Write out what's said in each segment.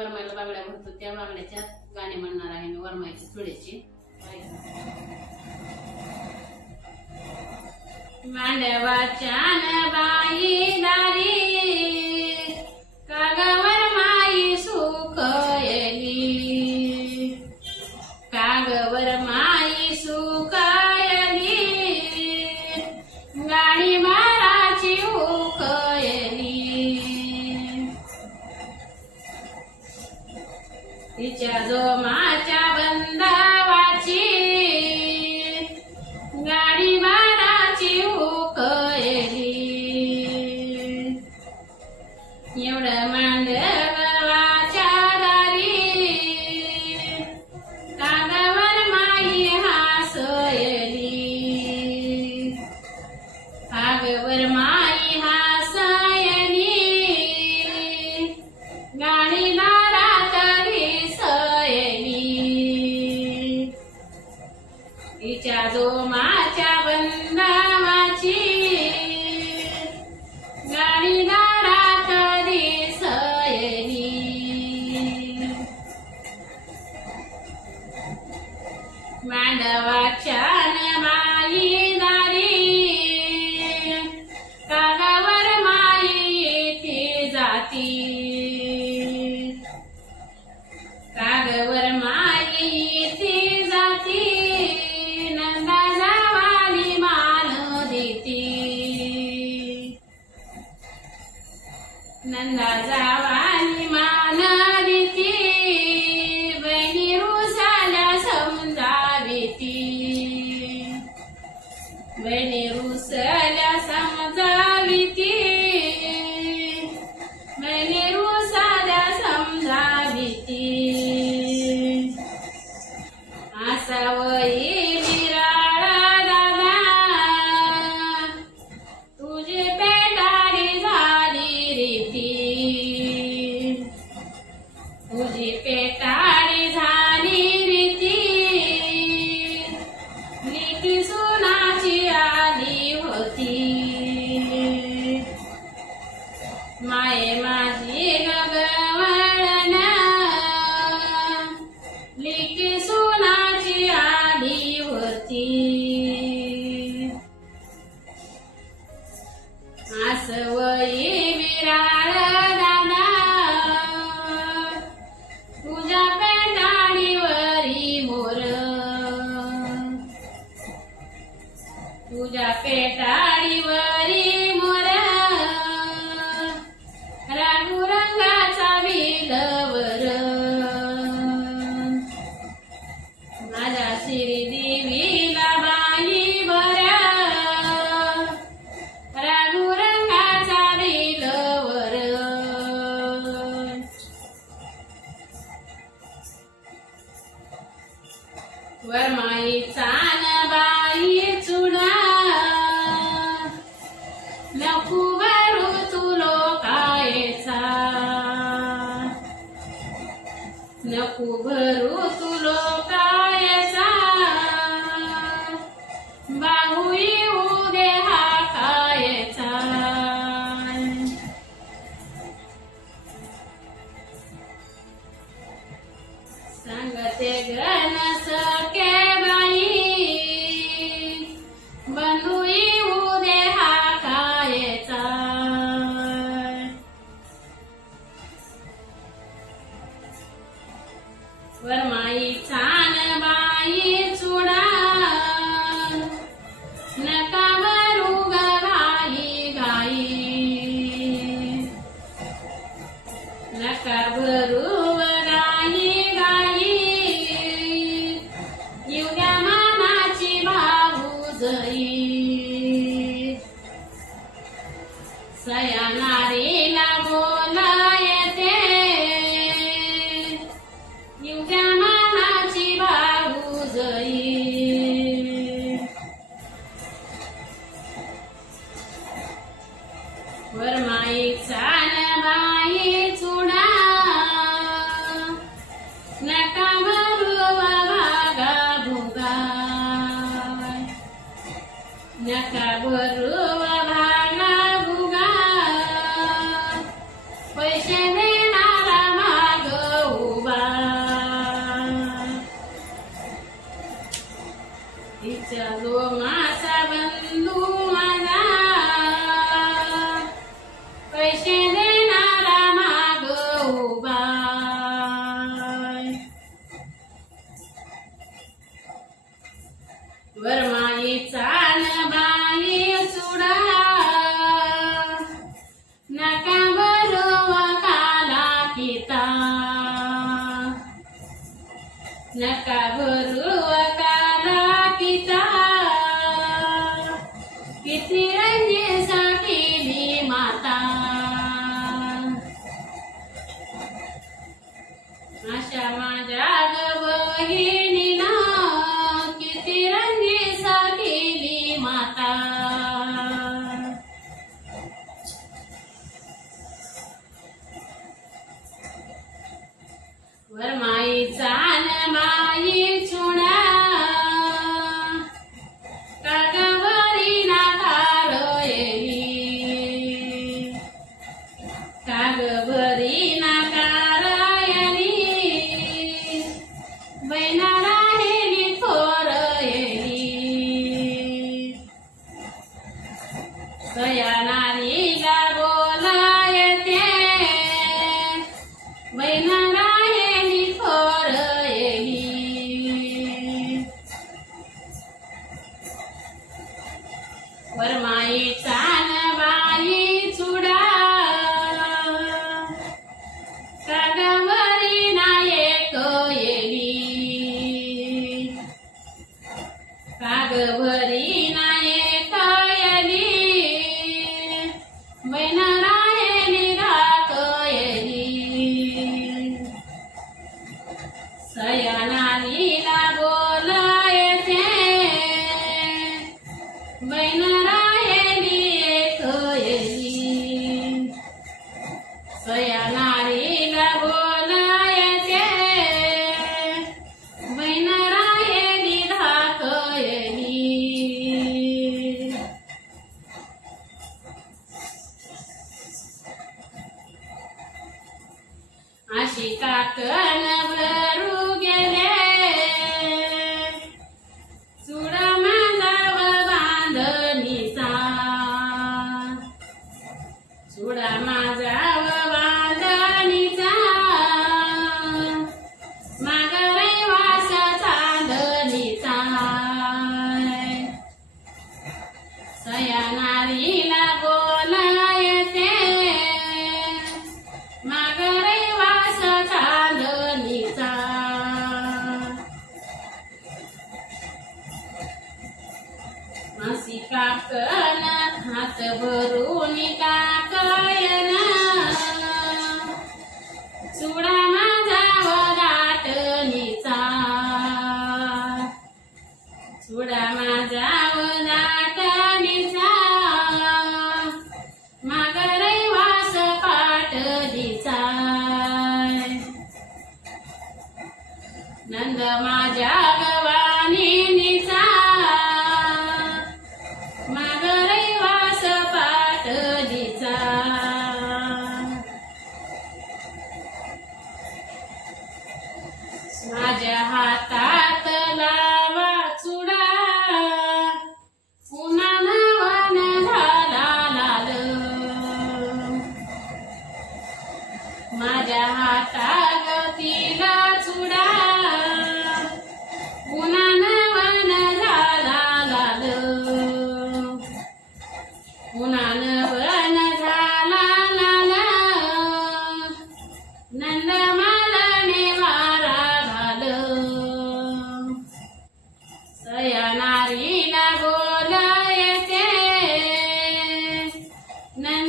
वरमायला बांगड्या म्हणतो त्या बांगड्याच्या गाणे म्हणणार आहे मी वरमायची चुळ्याची माई माई सुख मांडवाक्षण माई दारी कागवर माई येथे जाती. नंदा जावाली मान देती. नंदा जावा where my son నా కాబోరు नका भरू नका भरू काला किता किती रंजेसाठी मी माता. अशा माझ्या गवही कागभरी अशी मासी काकन हात भरून काकयन चुडा माझा वदाटणीचा. चुडा माझा वदाटणीचा. मागरे वास पाटलीचा. नंद माझ्या माझ्या हातात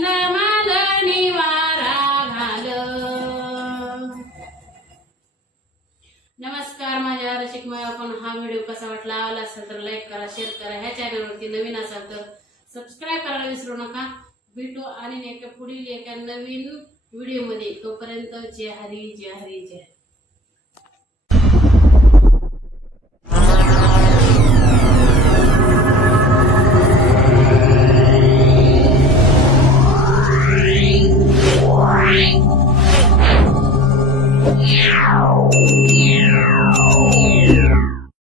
नंद मालनी वारा घाल. नमस्कार माझ्या रसिक आपण हा व्हिडिओ कसा वाटला आवडला असेल तर लाईक करा शेअर करा. ह्या चॅनलवरती नवीन असाल तर सबस्क्राईब करायला विसरू नका. भेटू आणि एका पुढील एका नवीन व्हिडिओमध्ये तोपर्यंत जय हरी जय हरी जय Meow. Meow.